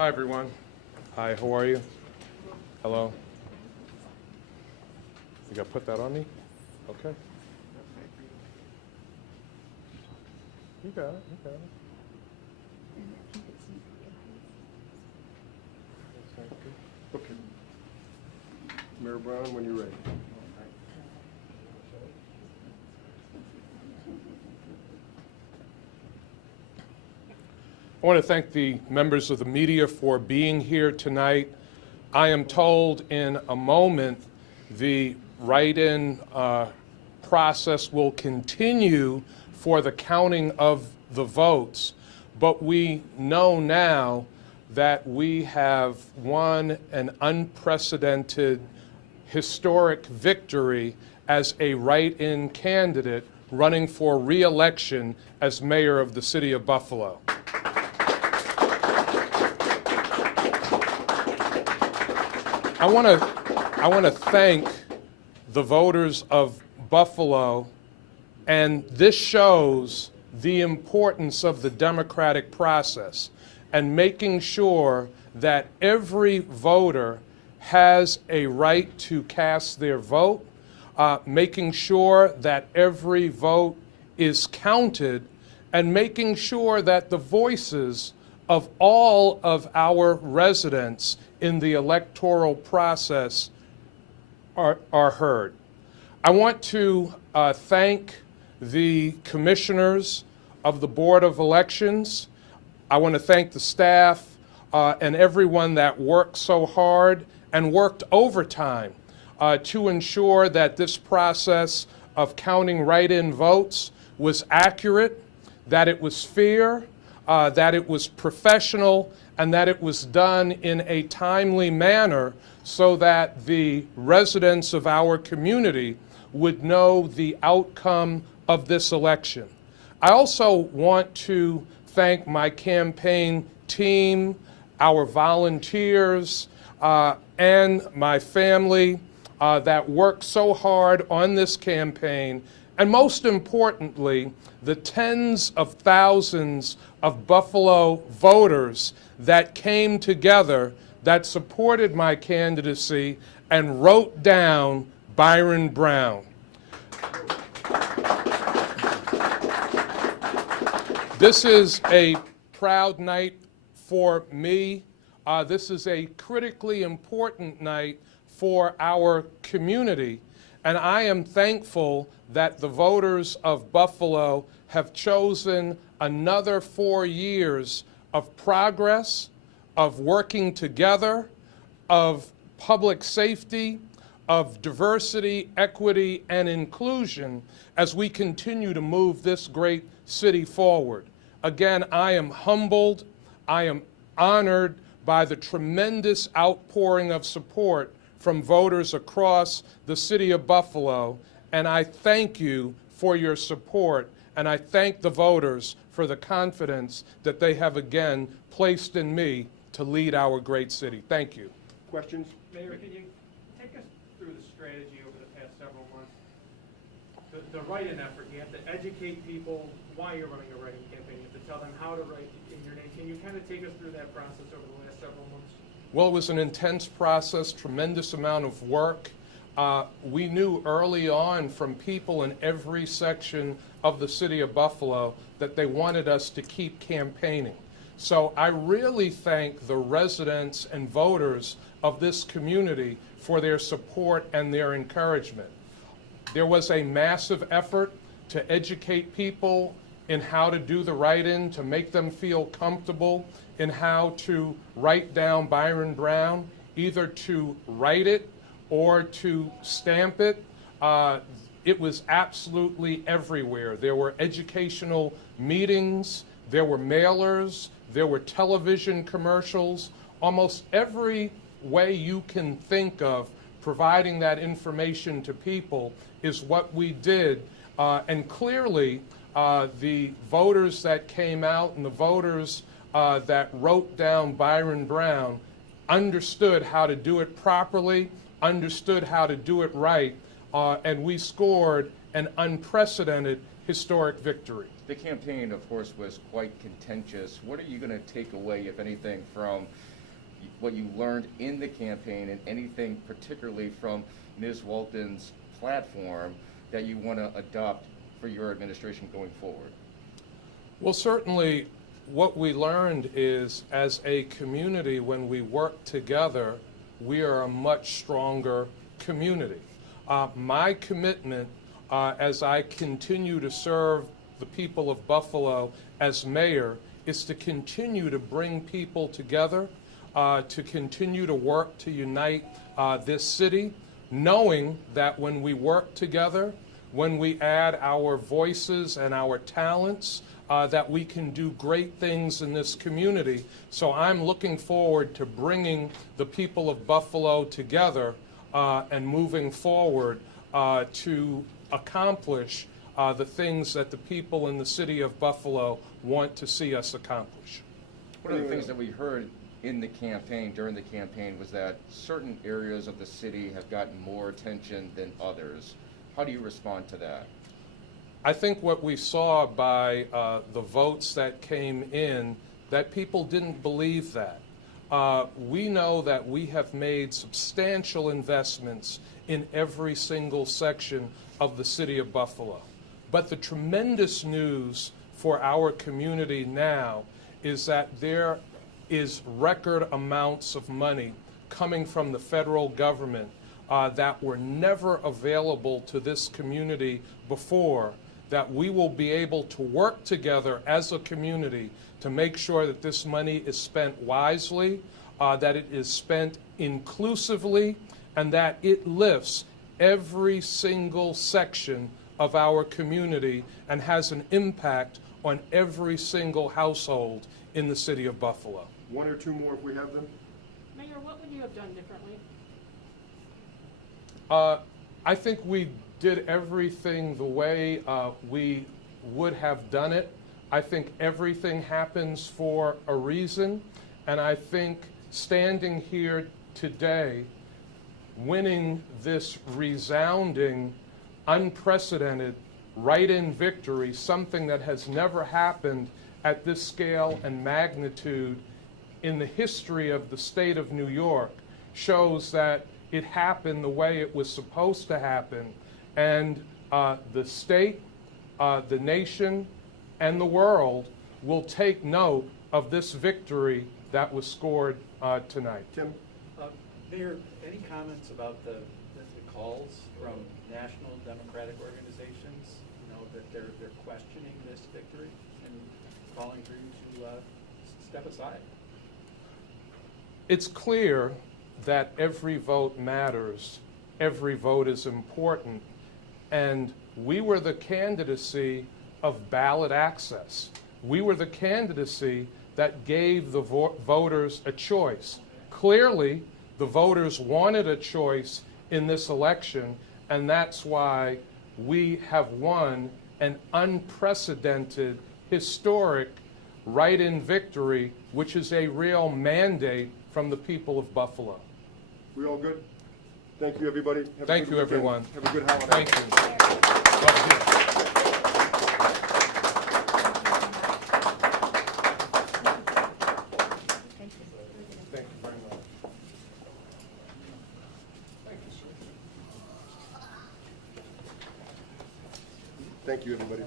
Hi, everyone. Hi, how are you? Hello. You got to put that on me? Okay. You got it. You got it. Okay. Mayor Brown, when you're ready. I want to thank the members of the media for being here tonight. I am told in a moment the write-in process will continue for the counting of the votes, but we know now that we have won an unprecedented historic victory as a write-in candidate running for re-election as mayor of the city of Buffalo. I want to thank the voters of Buffalo, and this shows the importance of the democratic process and making sure that every voter has a right to cast their vote, making sure that every vote is counted, and making sure that the voices of all of our residents in the electoral process are heard. I want to thank the commissioners of the Board of Elections. I want to thank the staff and everyone that worked so hard and worked overtime to ensure that this process of counting write-in votes was accurate, that it was fair, that it was professional, and that it was done in a timely manner so that the residents of our community would know the outcome of this election. I also want to thank my campaign team, our volunteers, and my family that worked so hard on this campaign, and most importantly, the tens of thousands of Buffalo voters that came together, that supported my candidacy, and wrote down Byron Brown. This is a proud night for me. This is a critically important night for our community, and I am thankful that the voters of Buffalo have chosen another 4 years of progress, of working together, of public safety, of diversity, equity, and inclusion as we continue to move this great city forward. Again, I am humbled, I am honored by the tremendous outpouring of support from voters across the city of Buffalo, and I thank you for your support, and I thank the voters for the confidence that they have again placed in me to lead our great city. Thank you. Questions? Mayor, can you take us through the strategy over the past several months? The write-in effort, you have to educate people why you're running a write-in campaign. You have to tell them how to write in your name. Can you kind of take us through that process over the last several months? Well, it was an intense process, tremendous amount of work. We knew early on from people in every section of the city of Buffalo that they wanted us to keep campaigning. So I really thank the residents and voters of this community for their support and their encouragement. There was a massive effort to educate people in how to do the write-in, to make them feel comfortable in how to write down Byron Brown, either to write it or to stamp it. It was absolutely everywhere. There were educational meetings, there were mailers, there were television commercials, almost every way you can think of providing that information to people is what we did. And clearly, the voters that came out and the voters that wrote down Byron Brown understood how to do it properly, understood how to do it right, and we scored an unprecedented historic victory. The campaign, of course, was quite contentious. What are you going to take away, if anything, from what you learned in the campaign and anything particularly from Ms. Walton's platform that you want to adopt for your administration going forward? Well, certainly what we learned is as a community, when we work together, we are a much stronger community. My commitment as I continue to serve the people of Buffalo as mayor is to continue to bring people together, to continue to work to unite this city, knowing that when we work together, when we add our voices and our talents, that we can do great things in this community. So I'm looking forward to bringing the people of Buffalo together and moving forward to accomplish the things that the people in the city of Buffalo want to see us accomplish. One of the things that we heard in the campaign, during the campaign, was that certain areas of the city have gotten more attention than others. How do you respond to that? I think what we saw by the votes that came in, that people didn't believe that. We know that we have made substantial investments in every single section of the city of Buffalo. But the tremendous news for our community now is that there is record amounts of money coming from the federal government that were never available to this community before, that we will be able to work together as a community to make sure that this money is spent wisely, that it is spent inclusively, and that it lifts every single section of our community and has an impact on every single household in the city of Buffalo. One or two more if we have them. Mayor, what would you have done differently? I think we did everything the way we would have done it. I think everything happens for a reason, and I think standing here today, winning this resounding, unprecedented write-in victory, something that has never happened at this scale and magnitude in the history of the state of New York, shows that it happened the way it was supposed to happen. And the state, the nation, and the world will take note of this victory that was scored tonight. Tim? Mayor, any comments about the calls from national Democratic organizations, that they're questioning this victory and calling for you to step aside? It's clear that every vote matters, every vote is important, and we were the candidacy of ballot access. We were the candidacy that gave the voters a choice. Clearly, the voters wanted a choice in this election, and that's why we have won an unprecedented, historic write-in victory, which is a real mandate from the people of Buffalo. We all good? Thank you, everybody. Have a Thank good you, weekend. everyone. Have a good holiday. Thank you. Love you. Thank you very much. Thank you, sir. Thank you, everybody.